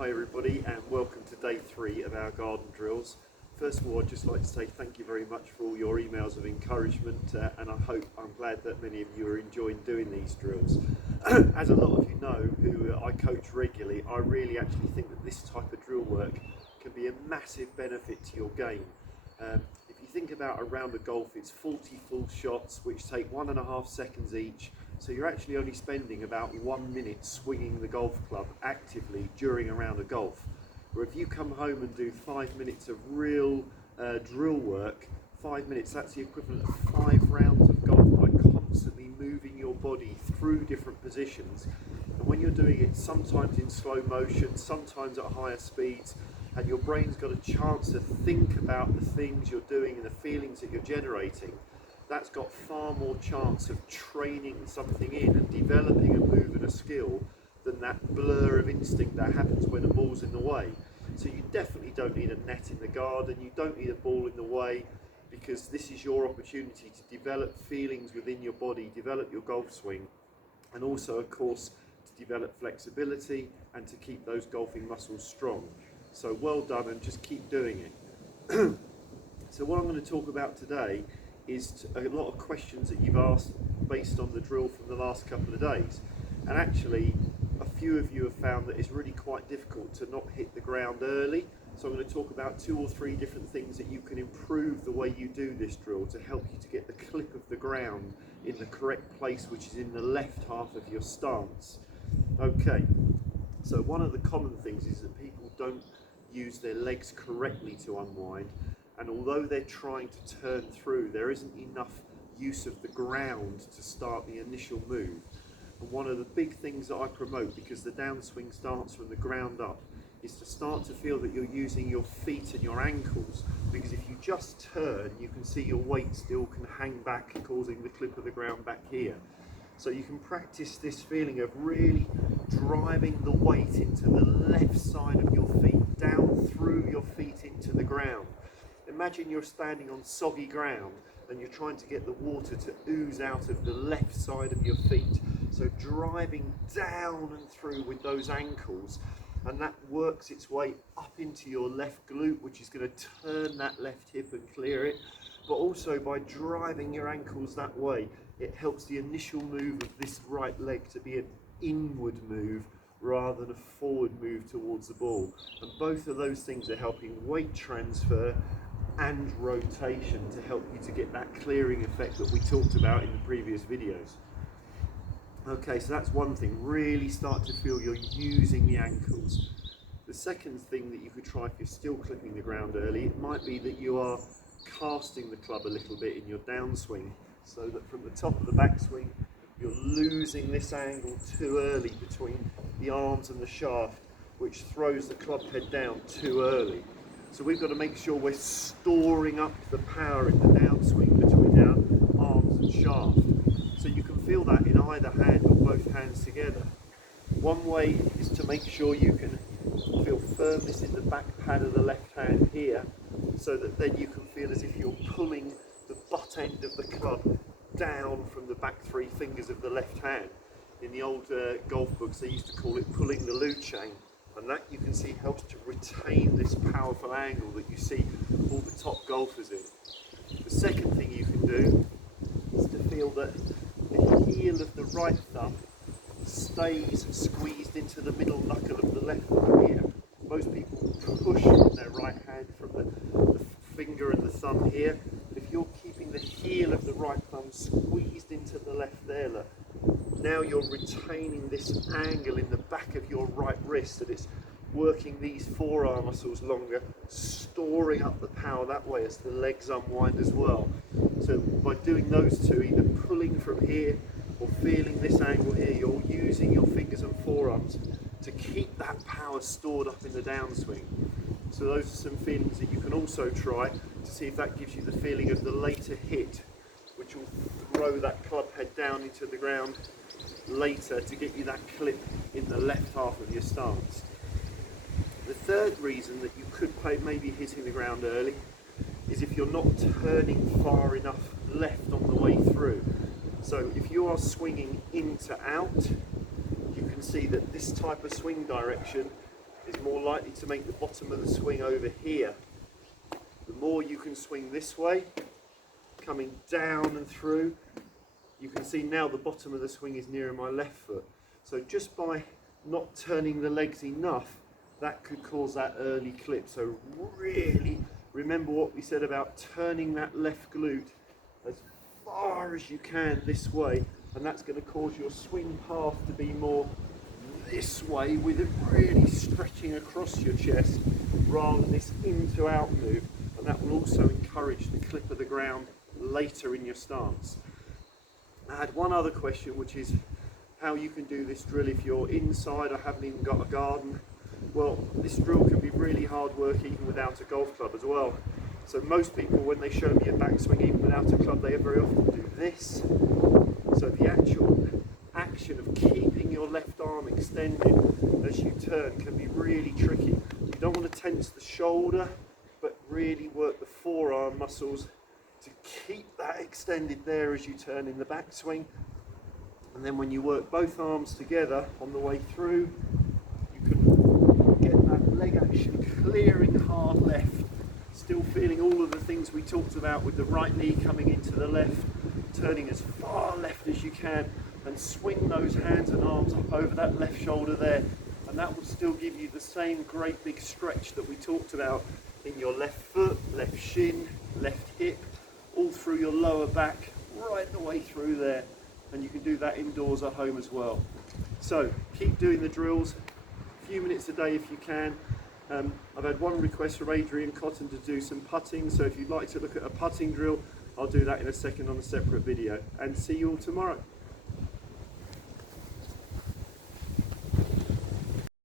Hi everybody, and welcome to day 3 of our garden drills. First of all, I'd just like to say thank you very much for all your emails of encouragement, and I'm glad that many of you are enjoying doing these drills. As a lot of you know who I coach regularly, I really actually think that this type of drill work can be a massive benefit to your game. If you think about a round of golf, it's 40 full shots which take 1.5 seconds each, so you're actually only spending about 1 minute swinging the golf club actively during a round of golf. Where if you come home and do 5 minutes of real drill work, 5 minutes, that's the equivalent of 5 rounds of golf by constantly moving your body through different positions. And when you're doing it sometimes in slow motion, sometimes at higher speeds, and your brain's got a chance to think about the things you're doing and the feelings that you're generating, that's got far more chance of training something in and developing a move and a skill than that blur of instinct that happens when a ball's in the way. So you definitely don't need a net in the garden, you don't need a ball in the way, because this is your opportunity to develop feelings within your body, develop your golf swing, and also of course to develop flexibility and to keep those golfing muscles strong. So well done, and just keep doing it. So what I'm going to talk about today is a lot of questions that you've asked based on the drill from the last couple of days. And actually, a few of you have found that it's really quite difficult to not hit the ground early. So I'm going to talk about 2 or 3 different things that you can improve the way you do this drill to help you to get the clip of the ground in the correct place, which is in the left half of your stance. Okay, so one of the common things is that people don't use their legs correctly to unwind, and although they're trying to turn through, there isn't enough use of the ground to start the initial move. And one of the big things that I promote, because the downswing starts from the ground up, is to start to feel that you're using your feet and your ankles, because if you just turn, you can see your weight still can hang back, causing the clip of the ground back here. So you can practice this feeling of really driving the weight into the left side of your feet, down through your feet into the ground. Imagine you're standing on soggy ground and you're trying to get the water to ooze out of the left side of your feet. So driving down and through with those ankles, and that works its way up into your left glute, which is going to turn that left hip and clear it. But also by driving your ankles that way, it helps the initial move of this right leg to be an inward move rather than a forward move towards the ball. And both of those things are helping weight transfer and rotation to help you to get that clearing effect that we talked about in the previous videos. Okay, so that's one thing, really start to feel you're using the ankles. The second thing that you could try if you're still clipping the ground early, it might be that you are casting the club a little bit in your downswing, so that from the top of the backswing you're losing this angle too early between the arms and the shaft, which throws the club head down too early. So we've got to make sure we're storing up the power in the downswing between our arms and shaft. So you can feel that in either hand or both hands together. One way is to make sure you can feel firmness in the back pad of the left hand here, so that then you can feel as if you're pulling the butt end of the club down from the back 3 fingers of the left hand. In the old golf books they used to call it pulling the loo chain, and that you can see helps to retain this powerful angle that you see all the top golfers in. The second thing you can do is to feel that the heel of the right thumb stays squeezed into the middle knuckle of the left thumb here. Most people push with their right hand from the finger and the thumb here. If you're keeping the heel of the right thumb squeezed into the left there, look, now you're retaining this angle in the back of your right wrist, and it's working these forearm muscles longer, storing up the power that way as the legs unwind as well. So by doing those 2, either pulling from here or feeling this angle here, you're using your fingers and forearms to keep that power stored up in the downswing. So those are some feelings that you can also try to see if that gives you the feeling of the later hit, which will throw that club head down into the ground later to get you that clip in the left half of your stance. The third reason that you could maybe hitting the ground early is if you're not turning far enough left on the way through. So if you are swinging in to out, you can see that this type of swing direction is more likely to make the bottom of the swing over here. The more you can swing this way, coming down and through, you can see now the bottom of the swing is nearer my left foot. So just by not turning the legs enough, that could cause that early clip. So really remember what we said about turning that left glute as far as you can this way, and that's going to cause your swing path to be more this way, with it really stretching across your chest rather than this in to out move, and that will also encourage the clip of the ground later in your stance. I had one other question, which is how you can do this drill if you're inside or haven't even got a garden. Well, this drill can be really hard work even without a golf club as well. So most people, when they show me a backswing even without a club, they very often do this. So the actual action of keeping your left arm extended as you turn can be really tricky. You don't want to tense the shoulder, but really work the forearm muscles to keep that extended there as you turn in the backswing. And then when you work both arms together on the way through, you can get that leg action clearing hard left, still feeling all of the things we talked about with the right knee coming into the left, turning as far left as you can, and swing those hands and arms up over that left shoulder there, and that will still give you the same great big stretch that we talked about in your left foot, left shin, left hip, all through your lower back, right the way through there. And you can do that indoors at home as well. So keep doing the drills, a few minutes a day if you can. I've had one request from Adrian Cotton to do some putting, so if you'd like to look at a putting drill, I'll do that in a second on a separate video. And see you all tomorrow.